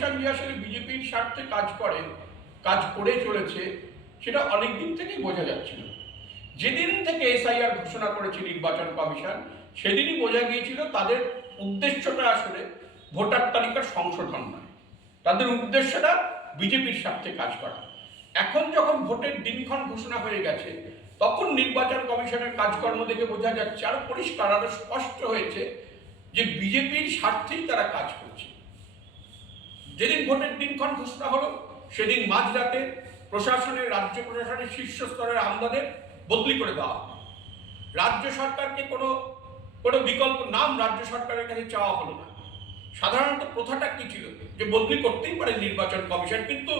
Commission যে আসলে বিজেপির স্বার্থে কাজ করে চলেছে, সেটা অনেক দিন থেকেই বোঝা যাচ্ছিল। যেদিন থেকে এসআইআর ঘোষণা করেছে নির্বাচন কমিশন, সেদিনই বোঝা গিয়েছিল তাদের উদ্দেশ্যটা আসলে ভোটার তালিকার সংশোধন নয়, তাদের উদ্দেশ্যটা বিজেপির স্বার্থে কাজ করা। এখন যখন ভোটের দিনক্ষণ ঘোষণা হয়ে গেছে, তখন নির্বাচন কমিশনের কাজকর্ম দেখে বোঝা যাচ্ছে, আরো পরিষ্কার, আরো স্পষ্ট হয়েছে যে বিজেপির স্বার্থেই তারা কাজ করছে। যেদিন ভোটের দিনক্ষণ ঘোষণা হলো, সেদিন মাঝরাতে রাজ্য প্রশাসনের শীর্ষ স্তরের আমলাদের বদলি করে দেওয়া হলো। রাজ্য সরকারকে কোনো বিকল্প নাম রাজ্য সরকারের কাছে চাওয়া হলো না। সাধারণত প্রথাটা কি ছিল, যে বদলি করতেই পারে নির্বাচন কমিশন, কিন্তু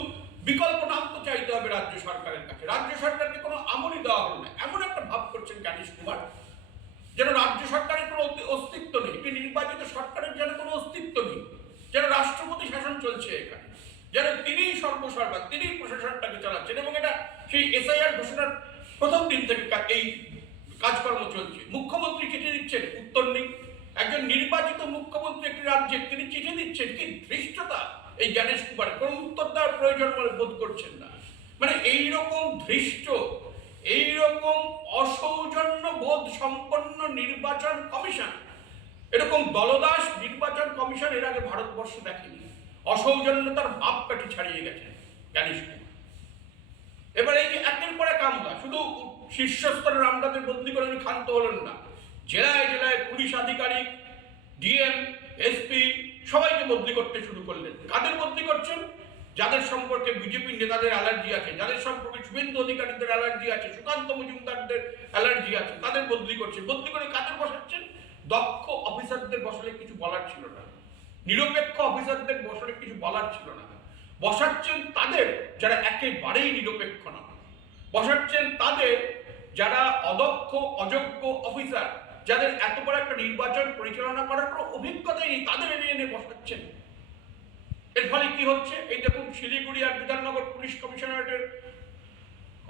বিকল্প নাম তো চাইতে হবে রাজ্য সরকারের কাছে। রাজ্য সরকারকে কোনো আমলই দেওয়া হলো না। এমন একটা ভাব করছেন জ্ঞানেশ কুমার, যেন রাজ্য সরকারের কোনো অস্তিত্ব নেই, একটি নির্বাচিত সরকারের যেন কোনো অস্তিত্ব নেই, যেন রাষ্ট্রপতি শাসন চলছে এখানে, যেন তিনিই সর্বসর্বা, তিনিই প্রশাসনটাকে চালাচ্ছেন। এবং এটা সেই এসআইআর ঘোষণার প্রথম দিন থেকে এই কাজকর্ম চলছে। মুখ্যমন্ত্রী চিঠি দিচ্ছেন, উত্তর নেই। একজন নির্বাচিত মুখ্যমন্ত্রী একটি রাজ্যে, তিনি চিঠি দিচ্ছেন, কি ধৃষ্টতা এই জ্ঞানেশ কুমার! কোনো উত্তর দেওয়ার প্রয়োজন বলে বোধ করছেন না। মানে এইরকম ধৃষ্ট, এইরকম অসৌজন্য বোধ সম্পন্ন নির্বাচন কমিশন, এরকম দলদাস নির্বাচন কমিশন এর আগে ভারতবর্ষ দেখেনি। অসৌজন্যতার মাপকাঠি ছাড়িয়ে গেছে জ্ঞানেশ কুমার। এবার এই যে একের পর এক আমলা, শুধু শীর্ষস্তরের আমলাদের বদলি করে উনি ক্ষান্ত হলেন না, জেলায় জেলায় পুলিশ আধিকারিক, ডিএম, এসপি সবাইকে বদলি করতে শুরু করলেন। কাদের বদলি করছেন? যাদের সম্পর্কে বিজেপির নেতাদের অ্যালার্জি আছে, যাদের সম্পর্কে শুভেন্দু অধিকারীদের অ্যালার্জি আছে, সুকান্ত মজুমদারদের অ্যালার্জি আছে, তাদের বদলি করছে। বদলি করে কাদের বসাচ্ছেন? দক্ষ অফিসারদের বসালে কিছু বলার ছিল না, নিরপেক্ষ অফিসারদের বসালে কিছু বলার ছিল না। বসাচ্ছেন তাদের যারা একেবারেই নিরপেক্ষ না, বসাচ্ছেন তাদের যারা অদক্ষ, অযোগ্য অফিসার, যাদের এত বড় একটা নির্বাচন পরিচালনা করার কোনো অভিজ্ঞতাই নেই, তাদের এনে বসাচ্ছেন। এর ফলে কি হচ্ছে? এই দেখুন, শিলিগুড়ি আর বিধাননগর পুলিশ কমিশনারেটের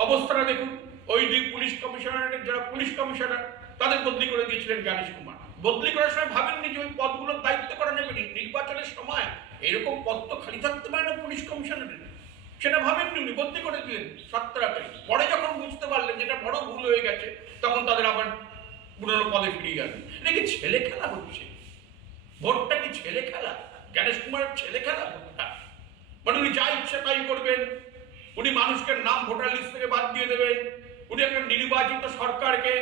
অবস্থাটা দেখুন। ওই দুই পুলিশ কমিশনারেটের যারা পুলিশ কমিশনার, তাদের বদলি করে দিয়েছিলেন জ্ঞানেশ কুমার। বদলি করার সময় ভাবেননি যে ওই পদগুলোর দায়িত্ব করা নেবে। নির্বাচনের সময় এরকম পদ তো খালি থাকতে পারে না পুলিশ কমিশনারের, সেটা ভাবেননি, উনি বদলি করে দিলেন সত্তরাতে। পরে যখন বুঝতে পারলেন যেটা বড় ভুল হয়ে গেছে, তখন তাদের আবার পুরনো পদে ফিরিয়ে গেলেন। এটা কি ছেলে খেলা হচ্ছে? ভোটটা কি ছেলে খেলা? জ্ঞানেশ কুমারের ছেলে খেলা ভোটটা? মানে উনি যা ইচ্ছে তাই করবেন, উনি মানুষকে নাম ভোটার লিস্ট থেকে বাদ দিয়ে দেবেন, উনি একটা নির্বাচিত সরকারকে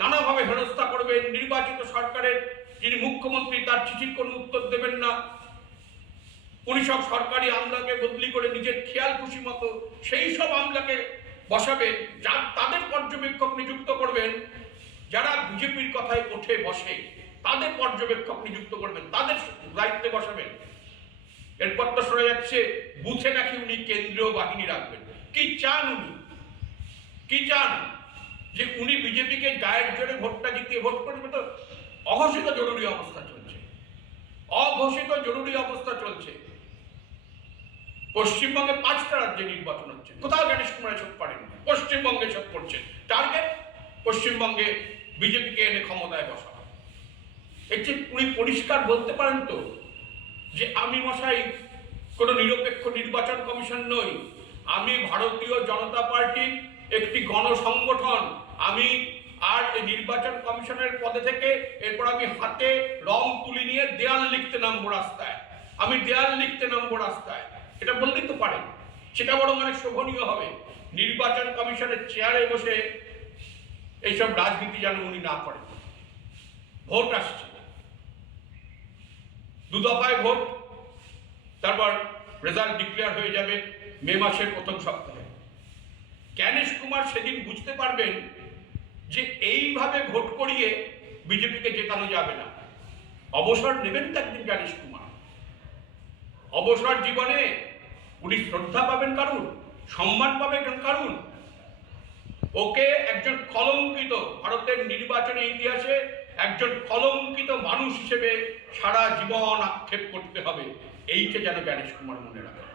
নানাভাবে হেনস্থা করবেন, নির্বাচিত সরকারের যিনি মুখ্যমন্ত্রী তার চিঠির কোনো উত্তর দেবেন না, উনি সব সরকারি আমলাকে বদলি করে নিজের খেয়াল খুশি মতো সেই সব আমলাকে বসাবেন, যার তাদের পর্যবেক্ষক নিযুক্ত করবেন, যারা বিজেপির কথায় ওঠে বসে তাদের পর্যবেক্ষক নিযুক্ত করবেন, তাদের দায়িত্বে বসাবেন। এরপর তো শোনা যাচ্ছে বুথে নাকি উনি কেন্দ্রীয় বাহিনী রাখবেন। কি চান উনি? কি চান? যে উনি বিজেপিকে গায়ের জোরে ভোটটা জিতিয়ে ভোট করবে? তো অঘোষিত জরুরি অবস্থা চলছে, অঘোষিত জরুরি অবস্থা চলছে। পশ্চিমবঙ্গে 5টা রাজ্যে নির্বাচন হচ্ছে, কোথাও জ্ঞানেশ কুমার এসব করেন, পশ্চিমবঙ্গে সব করছেন। টার্গেট পশ্চিমবঙ্গে বিজেপিকে এনে ক্ষমতায় বসানো। এর চেয়ে উনি পরিষ্কার বলতে পারেন তো যে আমি মশাই কোনো নিরপেক্ষ নির্বাচন কমিশন নই, আমি ভারতীয় জনতা পার্টির একটি গণসংগঠন, আমি আর এই নির্বাচন কমিশনের পদে থেকে এরপর আমি হাতে রং তুলি নিয়ে দেয়াল লিখতে নামবো রাস্তায়, আমি দেয়াল লিখতে নামবো রাস্তায়। এটা বলতেই তো পারেন, সেটা বড় মানে শোভনীয় হবে। নির্বাচন কমিশনের চেয়ারে বসে এইসব রাজনীতি যেন উনি না করেন। ভোট আসছে, 2 দফায় ভোট, তারপর রেজাল্ট ডিক্লেয়ার হয়ে যাবে মে মাসের প্রথম সপ্তাহে। জ্ঞানেশ কুমার সেদিন বুঝতে পারবেন যে এইভাবে ভোট করিয়ে বিজেপিকে জেতানো যাবে না। অবসর নেবেন তো একদিন জ্ঞানেশ কুমার। অবসর জীবনে উনি শ্রদ্ধা পাবেন কারুন, সম্মান পাবেন কারুন। ওকে একজন কলঙ্কিত, ভারতের নির্বাচনী ইতিহাসে একজন কলঙ্কিত মানুষ হিসেবে সারা জীবন আক্ষেপ করতে হবে। এইটা যেন জ্ঞানেশ কুমার মনে রাখেন।